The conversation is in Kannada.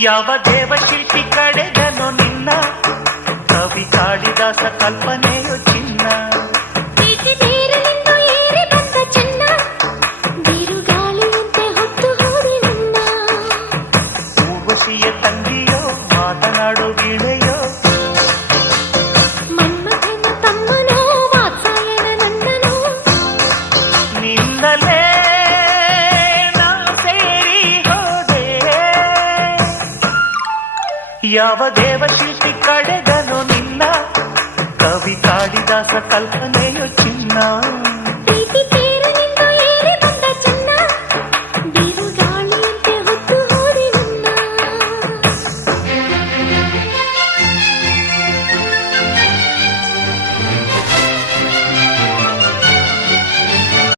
ಯಾವ ದೇವಶಿಲ್ಪಿ ಕಡೆದನು ನಿನ್ನ ಕವಿ ಕಾಳಿದಾಸ ಕಲ್ಪನೆಯು ಚಿನ್ನ ಪ್ರೀತಿ ನೀರಿನಿಂದ ಏರಿ ಬಂದ ಚಿನ್ನ ಬಿರುಗಾಳಿಯಂತೆ ಹೊತ್ತು ಹೋದೆ ನಿನ್ನ ಊರ್ವಶಿಯ ತಂಗಿಯೋ ಮಾತನಾಡೋ ವೀಣೆಯೋ ಮನ್ಮಥನ ತಮ್ಮನೋ ವಾತ್ಸಾಯನ ನಂದನೋ ನಿನ್ನಲೇ ನಾ ಸೇರಿ ಹೋದೆ ಯಾವ ದೇವಶಿಲ್ಪಿ ಕಡೆದನು ನಿನ್ನ ಕವಿ ಕಾಳಿದಾಸ ಕಲ್ಪನೆಯು ಚಿನ್ನ